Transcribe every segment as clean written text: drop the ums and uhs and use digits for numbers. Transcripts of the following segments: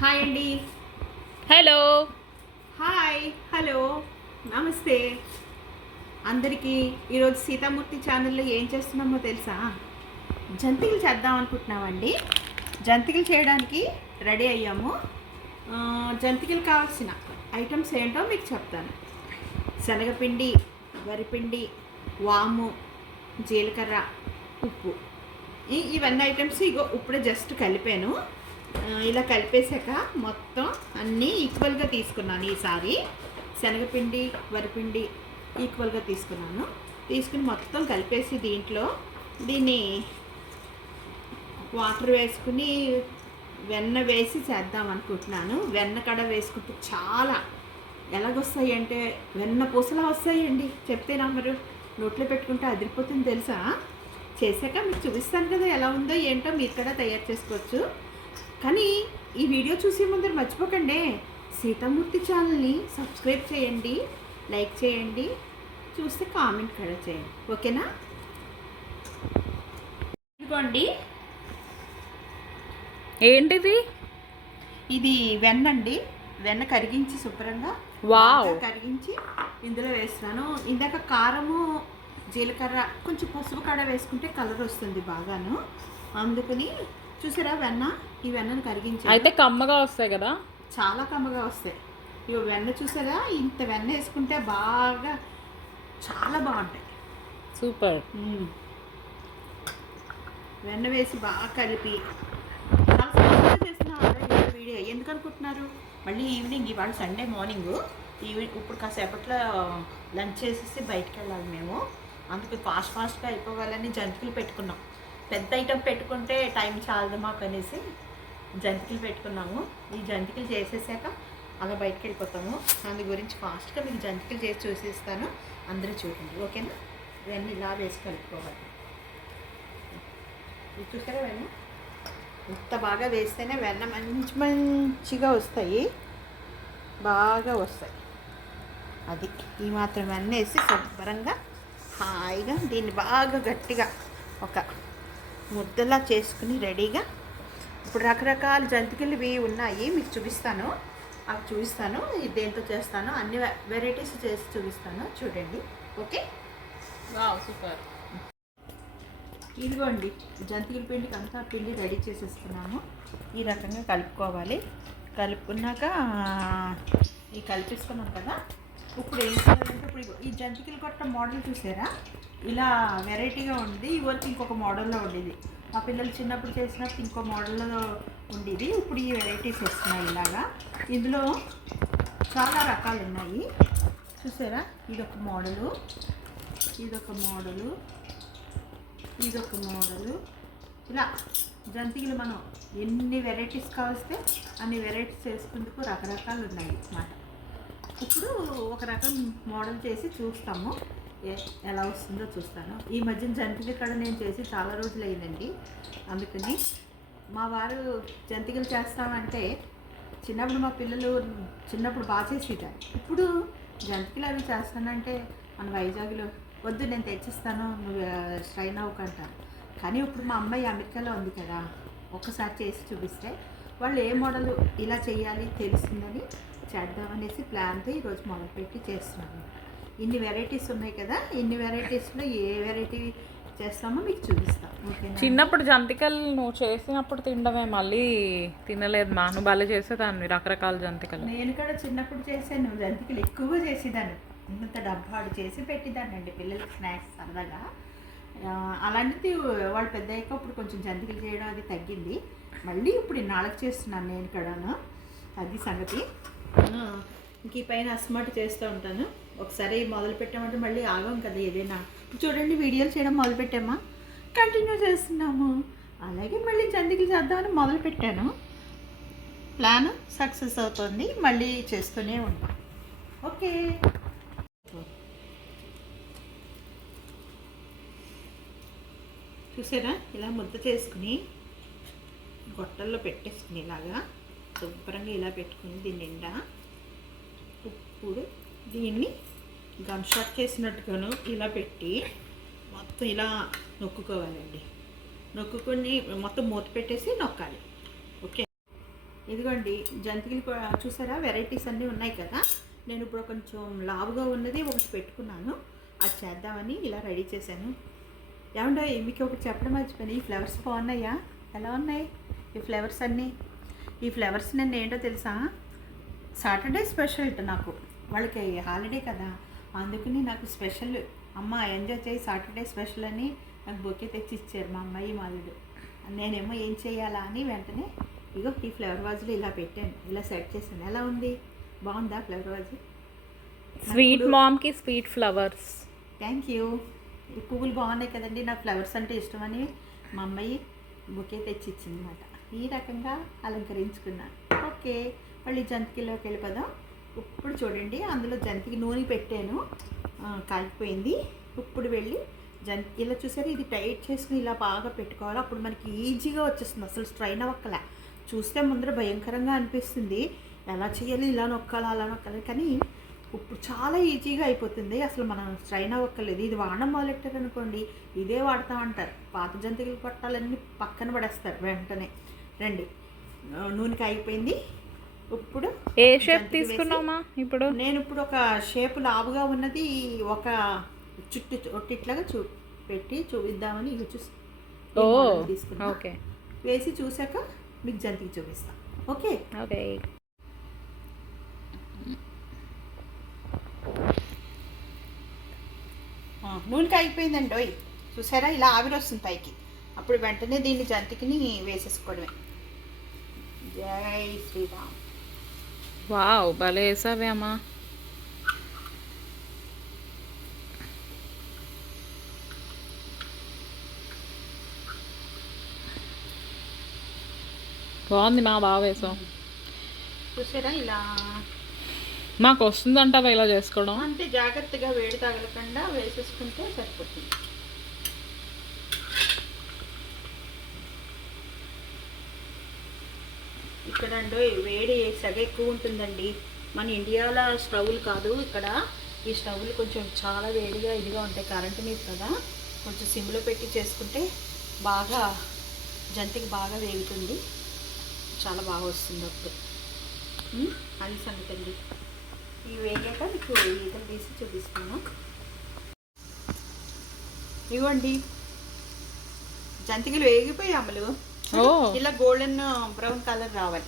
Hi అండి. Hello. Hi, hello, నమస్తే అందరికీ. ఈరోజు సీతామూర్తి ఛానల్లో ఏం చేస్తున్నామో తెలుసా? జంతికలు చేద్దాం అనుకుంటున్నామండి. జంతికలు చేయడానికి రెడీ అయ్యాము. జంతికలు కావాల్సిన ఐటమ్స్ ఏంటో మీకు చెప్తాను. శనగపిండి, వరిపిండి, వాము, జీలకర్ర, ఉప్పు, ఇవన్నీ ఐటమ్స్ ఇగో ఇప్పుడే జస్ట్ కలిపాను. ఇలా కలిపేశాక మొత్తం అన్నీ ఈక్వల్గా తీసుకున్నాను. ఈసారి శనగపిండి, వరిపిండి ఈక్వల్గా తీసుకుని మొత్తం కలిపేసి దీన్ని వాటర్ వేసుకుని వెన్న వేసి చేద్దాం అనుకుంటున్నాను. వెన్న కడ వేసుకుంటే చాలా ఎలాగొస్తాయి అంటే వెన్న పూసలా వస్తాయండి. చెప్తే నమ్మరు, నోట్లో పెట్టుకుంటే అదిరిపోతుంది తెలుసా. చేశాక మీకు చూపిస్తాను కదా ఎలా ఉందో ఏంటో, మీరు కూడా తయారు చేసుకోవచ్చు. కానీ ఈ వీడియో చూసే ముందర మర్చిపోకండి, సీతామూర్తి ఛానల్ని సబ్స్క్రైబ్ చేయండి, లైక్ చేయండి, చూస్తే కామెంట్ కూడా చేయండి, ఓకేనా? ఇదిగోండి, ఏంటిది? ఇది వెన్న అండి. వెన్న కరిగించి శుభ్రంగా కరిగించి ఇందులో వేస్తున్నాను. ఇందాక కారము, జీలకర్ర, కొంచెం పసుపు కాడ వేసుకుంటే కలర్ వస్తుంది బాగాను. అందుకని చూసారా ఈ వెన్నను కరిగించి అయితే కమ్మగా వస్తాయి కదా, చాలా కమ్మగా వస్తాయి. ఇవి వెన్న చూసారా, ఇంత వెన్న వేసుకుంటే బాగా చాలా బాగుంటాయి. సూపర్. వెన్న వేసి బాగా కలిపి చాలా సింపుల్గా చేస్తున్నాం వీడియో. ఎందుకు అనుకుంటున్నారు? మళ్ళీ ఈవినింగ్, ఇవాళ సండే మార్నింగ్, ఇప్పుడు కాసేపట్లో లంచ్ చేసేసి బయటకు వెళ్ళాలి మేము. అందుకు ఫాస్ట్గా అయిపోవాలని జంతికలు పెట్టుకున్నాం. పెద్ద ఐటమ్ పెట్టుకుంటే టైం చాలదు మాకు అనేసి జంతికలు పెట్టుకున్నాము. ఈ జంతికలు చేసేసాక అలా బయటకు వెళ్ళిపోతాము. అందు గురించి ఫాస్ట్గా మీకు జంతికలు చేసి చూసేస్తాను, అందరూ చూడండి, ఓకేనా? ఇవన్నీ ఇలా వేసి కలుపుకోవాలి. ఇది చూసారా, వెన్న ఇంత బాగా వేస్తేనే వెన్న మంచిగా వస్తాయి, బాగా వస్తాయి. అది ఈ మాత్రం వెన్న వేసి శుభ్రంగా హాయిగా దీన్ని బాగా గట్టిగా ఒక ముద్దలా చేసుకుని రెడీగా. ఇప్పుడు రకరకాల జంతికలు ఇవి ఉన్నాయి, మీకు చూపిస్తాను. అవి చూపిస్తాను, దేంతో చేస్తాను, అన్ని వెరైటీస్ చేసి చూపిస్తాను, చూడండి, ఓకే? Wow, super. ఇదిగోండి, జంతికల పిండికి అంతా పిండి రెడీ చేసేసుకున్నాము. ఈ రకంగా కలుపుకోవాలి. కలుపుకున్నాక ఈ కలిపేసుకున్నాం కదా, ఇప్పుడు ఏం చేయాలంటే, ఇప్పుడు ఈ జంతికలు కొట్ట మోడల్ చూసారా, ఇలా వెరైటీగా ఉంది. ఇవరకు ఇంకొక మోడల్లో ఉండేది. మా పిల్లలు చిన్నప్పుడు చేసినప్పుడు ఇంకో మోడల్లో ఉండేది. ఇప్పుడు ఈ వెరైటీస్ వస్తున్నాయి ఇలాగా. ఇందులో చాలా రకాలు ఉన్నాయి చూసారా. ఇదొక మోడలు, ఇదొక మోడలు, ఇదొక మోడలు. ఇలా జంతికలు మనం ఎన్ని వెరైటీస్ కావస్తే అన్ని వెరైటీస్ చేసుకుందుకు రకరకాలు ఉన్నాయి అన్నమాట. ఇప్పుడు ఒక రకం మోడల్ చేసి చూస్తాము, ఎలా వస్తుందో చూస్తాను. ఈ మధ్యన జంతికలు కూడా నేను చేసి చాలా రోజులు అయిందండి. అందుకని మా వారు జంతికలు చేస్తామంటే, చిన్నప్పుడు మా పిల్లలు చిన్నప్పుడు బాగా చేసేటారు. ఇప్పుడు జంతికలు అవి చేస్తానంటే మన వైజాగ్లో వద్దు నేను తెచ్చిస్తాను, నువ్వు స్ట్రైన్ అవ్వకంటారు. కానీ ఇప్పుడు మా అమ్మాయి అమెరికాలో ఉంది కదా, ఒక్కసారి చేసి చూపిస్తే వాళ్ళు ఏ మోడల్ ఇలా చేయాలి తెలుస్తుందని చేద్దామనేసి ప్లాన్తో ఈరోజు మొదలుపెట్టి చేస్తున్నాను. ఇన్ని వెరైటీస్ ఉన్నాయి కదా, ఇన్ని వెరైటీస్లో ఏ వెరైటీ చేస్తామో మీకు చూపిస్తాం, ఓకే? చిన్నప్పుడు జంతికలు నువ్వు చేసినప్పుడు తినడమే, మళ్ళీ తినలేదు మా. నువ్వు బాగా చేసేదాన్ని రకరకాల జంతికలు. నేను కూడా చిన్నప్పుడు చేశాను జంతికలు, ఎక్కువగా చేసేదాన్ని. ఇంత డబ్బాడు చేసి పెట్టేదాన్ని అండి పిల్లలకి స్నాక్స్ సరదాగా. అలాంటిది వాళ్ళు పెద్ద అయ్యాక ఇప్పుడు కొంచెం జంతికలు చేయడం అది తగ్గింది. మళ్ళీ ఇప్పుడు ఇన్నాళ్ళకి చేస్తున్నాను నేను కూడాను, అది సంగతి. ఇంక ఈ పైన అస్మాట్ చేస్తూ ఉంటాను. ఒకసారి మొదలు పెట్టామంటే మళ్ళీ ఆగం కదా ఏదైనా. చూడండి, వీడియోలు చేయడం మొదలుపెట్టామా, కంటిన్యూ చేస్తున్నాము. అలాగే మళ్ళీ జంతికలు చేద్దామని మొదలు పెట్టాను. ప్లాన్ సక్సెస్ అవుతుంది, మళ్ళీ చేస్తూనే ఉంటాం, ఓకే? చూసారా, ఇలా ముద్ద చేసుకుని గొట్టల్లో పెట్టేసుకుని ఇలాగా శుభ్రంగా ఇలా పెట్టుకుని దీని నిండా. ఇప్పుడు దీన్ని గమ్ షాట్ చేసినట్టుగాను ఇలా పెట్టి మొత్తం ఇలా నొక్కుకోవాలండి. నొక్కుకొని మొత్తం మూత పెట్టేసి నొక్కాలి, ఓకే? ఇదిగోండి జంతికలు చూసారా, వెరైటీస్ అన్నీ ఉన్నాయి కదా. నేను ఇప్పుడు కొంచెం లావుగా ఉన్నది ఒకటి పెట్టుకున్నాను, అది చేద్దామని ఇలా రెడీ చేశాను. ఏమండో మీకు ఒకటి చెప్పడం మర్చిపోయాను, ఈ ఫ్లవర్స్ బాగున్నాయా? ఎలా ఉన్నాయి ఈ ఫ్లవర్స్ అన్నీ? ఈ ఫ్లవర్స్ నేను ఏంటో తెలుసా, సాటర్డే స్పెషల్ నాకు, వాళ్ళకి హాలిడే కదా, అందుకని నాకు స్పెషల్. అమ్మ ఎంజాయ్ చేయి సాటర్డే స్పెషల్ అని నాకు బొకే తెచ్చి ఇచ్చారు మా అమ్మాయి మాలుడు. నేనేమో ఏం చేయాలా అని వెంటనే ఇగో ఈ ఫ్లవర్ వాజ్లో ఇలా పెట్టాను, ఇలా సెట్ చేశాను. ఎలా ఉంది, బాగుందా ఫ్లవర్ వాజ్? స్వీట్ మామ్కి స్వీట్ ఫ్లవర్స్. Thank you. ఈ పువ్వులు బాగున్నాయి కదండి, నాకు ఫ్లవర్స్ అంటే ఇష్టమని మా అమ్మాయి బొకే తెచ్చి ఇచ్చింది అనమాట. ఈ రకంగా అలంకరించుకున్నాను. ఓకే, మళ్ళీ జంతికలోకి వెళ్ళిపోదాం. ఇప్పుడు చూడండి, అందులో జంతికి నూనె పెట్టాను, కాలిపోయింది. ఇప్పుడు వెళ్ళి ఇలా చూసారు, ఇది టైట్ చేసుకుని ఇలా బాగా పెట్టుకోవాలి, అప్పుడు మనకి ఈజీగా వచ్చేస్తుంది. అసలు స్ట్రైన్ అవ్వక్కలే. చూస్తే ముందర భయంకరంగా అనిపిస్తుంది, ఎలా చేయాలి, ఇలా నొక్కాలి అలా నొక్కాలి, కానీ ఇప్పుడు చాలా ఈజీగా అయిపోతుంది. అసలు మనం స్ట్రైన్ అవ్వక్కర్లేదు. ఇది వాడడం మొదలెట్టారు అనుకోండి, ఇదే వాడతామంటారు. పాత జంతికలు పట్టాలన్నీ పక్కన పడేస్తారు వెంటనే. రండి, నూనెకి అయిపోయింది. ఇప్పుడు ఏ షేప్ తీసుకున్నామా? ఇప్పుడు నేను ఇప్పుడు ఒక షేప్ లావుగా ఉన్నది ఒక చుట్టు ఒట్టిట్లాగా పెట్టి చూపిద్దామని ఇక తీసుకున్నా. ఓకే, వేసి చూసాక మీకు జంతికి చూపిస్తాను. Okay okay. నూనెకి అయిపోయిందండి. ఓయ్ చూసారా, ఇలా ఆవిరి వస్తుంది పైకి, అప్పుడు వెంటనే దీన్ని జంతికిని వేసేసుకోవడమే. జై శ్రీరామ్. వావ్, భలే వేసావే అమ్మా. బాగుంది మా, బాగా వేసాం. చూసారా, ఇలా మాకు వస్తుందంటావా ఇలా చేసుకోవడం? అంటే జాగ్రత్తగా వేడి తగలకుండా వేసేసుకుంటే సరిపోతుంది. ఇక్కడ వేడి సెగ ఎక్కువ ఉంటుందండి. మన ఇండియాలో స్టవ్లు కాదు ఇక్కడ, ఈ స్టవ్లు కొంచెం చాలా వేడిగా ఇదిగా ఉంటాయి, కరెంటు మీద కదా. కొంచెం సిమ్లో పెట్టి చేసుకుంటే బాగా జంతికి బాగా వేగుతుంది, చాలా బాగా వస్తుంది అప్పుడు. అది సంగతి అండి. ఇవి వేగాక మీకు ఈగలు తీసి చూపిస్తాను. ఇవ్వండి జంతికలు వేగిపోయి అమలు ఇలా గోల్డెన్ బ్రౌన్ కలర్ రావాలి.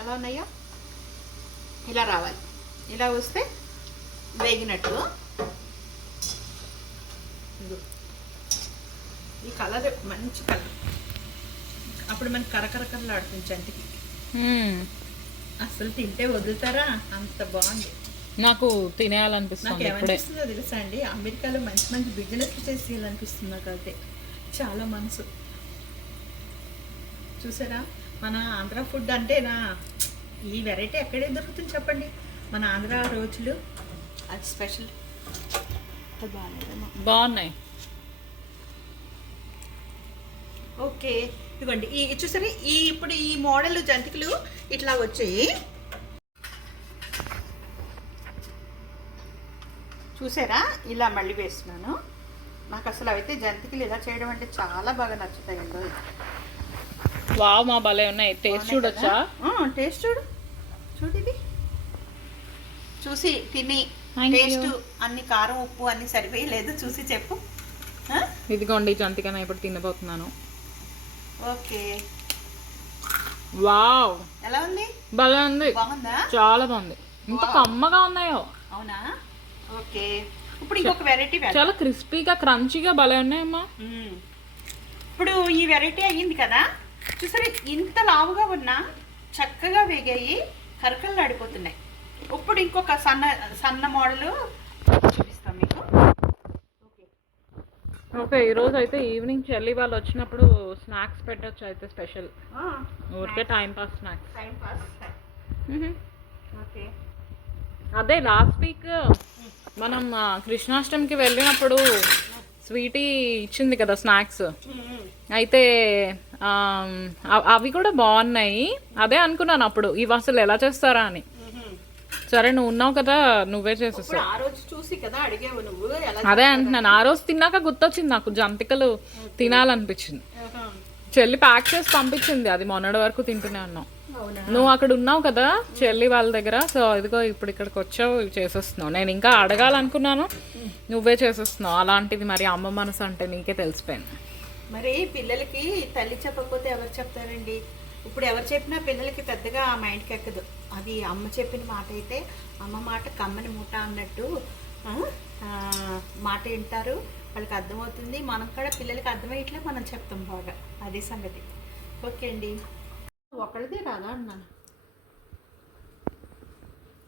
ఎలా ఉన్నాయో ఇలా రావాలి. ఇలా వస్తే వేగినట్టు. ఈ కలర్ మంచి కలర్, అప్పుడు మనకి కరకరకరలాడుతుంది జంతికి. అసలు తింటే వదులుతారా, అంత బాగుంది. నాకు తినేయాలనిపిస్తుంది. నాకు ఏమనిపిస్తుందో తెలుసా అండి, అమెరికాలో మంచి మంచి బిజినెస్ చేసేయాలనిపిస్తుంది నాకు. అయితే చాలా మనసు. చూసారా, మన ఆంధ్ర ఫుడ్ అంటేనా ఈ వెరైటీ ఎక్కడే దొరుకుతుంది చెప్పండి? మన ఆంధ్ర రోజులు అది స్పెషల్. బాగున్నాయి. ఓకే, ఇవ్వండి. ఈ చూసారా, ఇప్పుడు ఈ మోడల్ జంతికలు ఇట్లా వచ్చాయి. చూసారా, ఇలా మళ్ళీ వేస్తున్నాను. నాకు అసలు అయితే జంతికలు ఇలా చేయడం అంటే చాలా బాగా నచ్చుతాయండి. వావ్, మా భలే ఉన్నాయి. టేస్ట్ చూడొచ్చా? టేస్ట్ చూడు, చూడు ఇది చూసి తిని టేస్ట్ అన్ని కారం ఉప్పు అన్ని సరిపోయలేదు చూసి చెప్పు. ఇదిగోండి జంతిక, ఇప్పుడు తినబోతున్నాను. ఓకే, వావ్, ఎలా ఉంది? భలే ఉంది. బాగుందా? చాలా బాగుంది. ఇంత కమ్మగా ఉన్నాయో. అవునా? ఓకే, ఇప్పుడు ఇంకొక వెరైటీ, చాలా క్రిస్పీగా క్రంచీగా భలే ఉన్నాయమ్మా. ఇప్పుడు ఈ వెరైటీ అయ్యింది కదా, చూసారు ఇంత లావుగా ఉన్నా చక్కగా వేగాయి, కరకరలాడిపోతున్నాయి. ఇప్పుడు ఇంకొక సన్న మోడల్ చూపిస్తాం మీకు. ఓకే, ఈరోజు అయితే ఈవినింగ్ చెల్లి వాళ్ళు వచ్చినప్పుడు స్నాక్స్ పెట్టచ్చు అయితే స్పెషల్. ఊరికే టైం పాస్ స్నాక్స్. ఓకే, అదే లాస్ట్ వీక్ మనం కృష్ణాష్టమికి వెళ్ళినప్పుడు స్వీటీ ఇచ్చింది కదా స్నాక్స్, అయితే అవి కూడా బాగున్నాయి. అదే అనుకున్నాను అప్పుడు, ఇవి అసలు ఎలా చేస్తారా అని. సరే, నువ్వు ఉన్నావు కదా, నువ్వే చేసేస్తావు. అదే అంటున్నాను, ఆ రోజు తిన్నాక గుర్తొచ్చింది నాకు జంతికలు తినాలనిపించింది. చెల్లి ప్యాక్ చేసి పంపించింది, అది మొన్నటి వరకు తింటూనే ఉన్నాం. అవునా? నువ్వు అక్కడ ఉన్నావు కదా చెల్లి వాళ్ళ దగ్గర, సో ఇదిగో ఇప్పుడు ఇక్కడికి వచ్చావు, ఇవి చేసేస్తున్నావు. నేను ఇంకా అడగాలనుకున్నాను, నువ్వే చేసేస్తున్నావు. అలాంటిది మరి అమ్మ మనసు అంటే నీకే తెలిసిపోయింది. మరి పిల్లలకి తల్లి చెప్పకపోతే ఎవరు చెప్తారండి? ఇప్పుడు ఎవరు చెప్పినా పిల్లలకి పెద్దగా మైండ్కి ఎక్కదు. అది అమ్మ చెప్పిన మాట అయితే, అమ్మ మాట కమ్మని మూట అన్నట్టు మాట వింటారు, వాళ్ళకి అర్థమవుతుంది. మనం కూడా పిల్లలకి అర్థమయ్యేట్లే మనం చెప్తాం బాగా, అది సంగతి. ఓకే అండి, ఒకరిదే రాదా అన్నాను.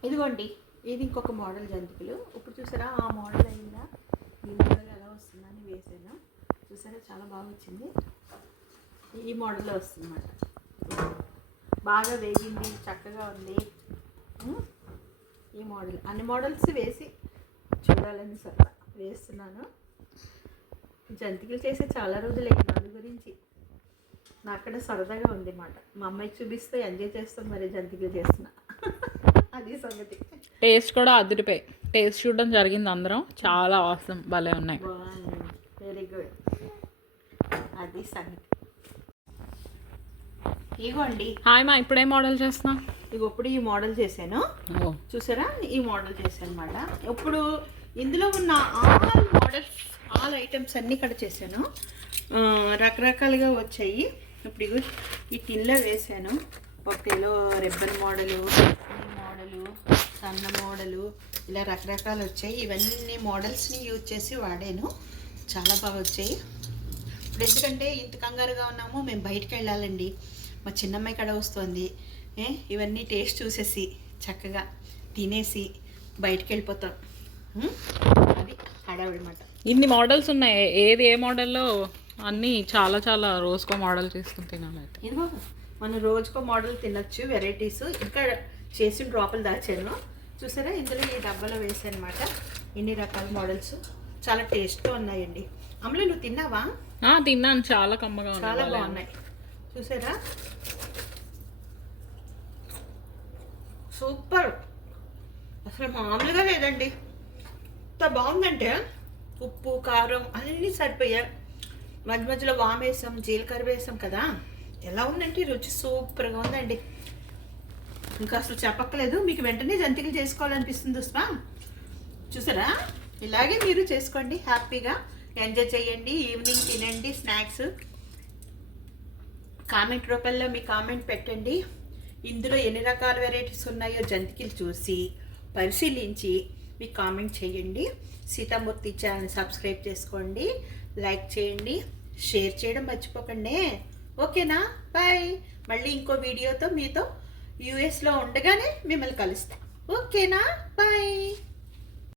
ఇదిగోండి, ఇది ఇంకొక మోడల్ జంతికలు. ఇప్పుడు చూసారా ఆ మోడల్ అయిందా, ఈ మోడల్ ఎలా వస్తుందని వేసాను. చూసారా చాలా బాగా వచ్చింది. ఈ మోడల్లో వస్తుంది అన్నమాట. బాగా వేగింది, చక్కగా ఉంది. ఈ మోడల్ అన్ని మోడల్స్ వేసి చూడాలని సరదా వేస్తున్నాను. జంతికలు చేసి చాలా రోజులు అయింది, దాని గురించి నాకు కూడా సరదాగా ఉంది అన్నమాట. మా అమ్మాయికి చూపిస్తూ ఎంజాయ్ చేస్తాం, మరి జంతికలు చేస్తున్నా. అది సంగతి. టేస్ట్ కూడా అదిరిపోయి టేస్ట్ చూడడం జరిగింది అందరం, చాలా అవసరం, భలే ఉన్నాయి. వెరీ గుడ్, అది సంగతి. ఇగోండి. హాయ్ మా, ఇప్పుడే మోడల్ చేస్తున్నా. ఇప్పుడు ఈ మోడల్ చేశాను, చూసారా? ఈ మోడల్ చేశాను అన్నమాట. ఇప్పుడు ఇందులో ఉన్న ఆల్ మోడల్స్, ఆల్ ఐటమ్స్ అన్నీ ఇక్కడ చేశాను. రకరకాలుగా వచ్చాయి. ఇప్పుడు ఈ టిన్లో వేసాను. ఒకటేలో రిబ్బన్ మోడలు, ఈ మోడలు, సన్న మోడలు, ఇలా రకరకాలు వచ్చాయి. ఇవన్నీ మోడల్స్ని యూజ్ చేసి వాడాను, చాలా బాగా వచ్చాయి. ఇప్పుడు ఎందుకంటే ఇంత కంగారుగా ఉన్నాము, మేము బయటికి వెళ్ళాలండి, మా చిన్నమ్మాయి కడ వస్తుంది. ఇవన్నీ టేస్ట్ చూసేసి చక్కగా తినేసి బయటికి వెళ్ళిపోతాం. అది హడావిడమాట. ఇన్ని మోడల్స్ ఉన్నాయి, ఏది ఏ మోడల్లో అన్నీ చాలా చాలా రోజుకో మోడల్ చేసుకుని తినాలి. అయితే ఇదిగో మనం రోజుకో మోడల్ తినచ్చు, వెరైటీస్. ఇంకా చేసిన డ్రాపులు దాచాను, చూసారా? ఇందులో ఈ డబ్బాలో వేసాను అనమాట. ఇన్ని రకాల మోడల్స్ చాలా టేస్ట్గా ఉన్నాయండి. అమలు నువ్వు తిన్నావా? తిన్నాను, చాలా కమ్మగా ఉన్నాయి, చాలా బాగున్నాయి. చూసారా? సూపర్, అసలు మామూలుగా లేదండి. ఎంత బాగుందంటే ఉప్పు కారం అన్నీ సరిపోయాయి. మధ్య మధ్యలో వాము వేసాం, జీలకర్ర వేసాం కదా, ఎలా ఉందంటే రుచి సూపర్గా ఉందండి. ఇంకా అసలు చెప్పక్కలేదు, మీకు వెంటనే జంతికలు చేసుకోవాలనిపిస్తుంది ఉస్మా. చూసారా? ఇలాగే మీరు చేసుకోండి, హ్యాపీగా ఎంజాయ్ చేయండి, ఈవినింగ్ తినండి స్నాక్స్. కామెంట్ రూపంలో మీ కామెంట్ పెట్టండి. ఇందులో ఎన్ని రకాల వెరైటీస్ ఉన్నాయో జంతికలు చూసి పరిశీలించి మీ కామెంట్ చేయండి. సీతామూర్తి ఛానల్ సబ్స్క్రైబ్ చేసుకోండి, లైక్ చేయండి, షేర్ చేయడం మర్చిపోకండి. ఓకేనా? బాయ్. మళ్ళీ ఇంకో వీడియోతో మీతో యూఎస్లో ఉండగానే మిమ్మల్ని కలుస్తాను. ఓకేనా? బాయ్.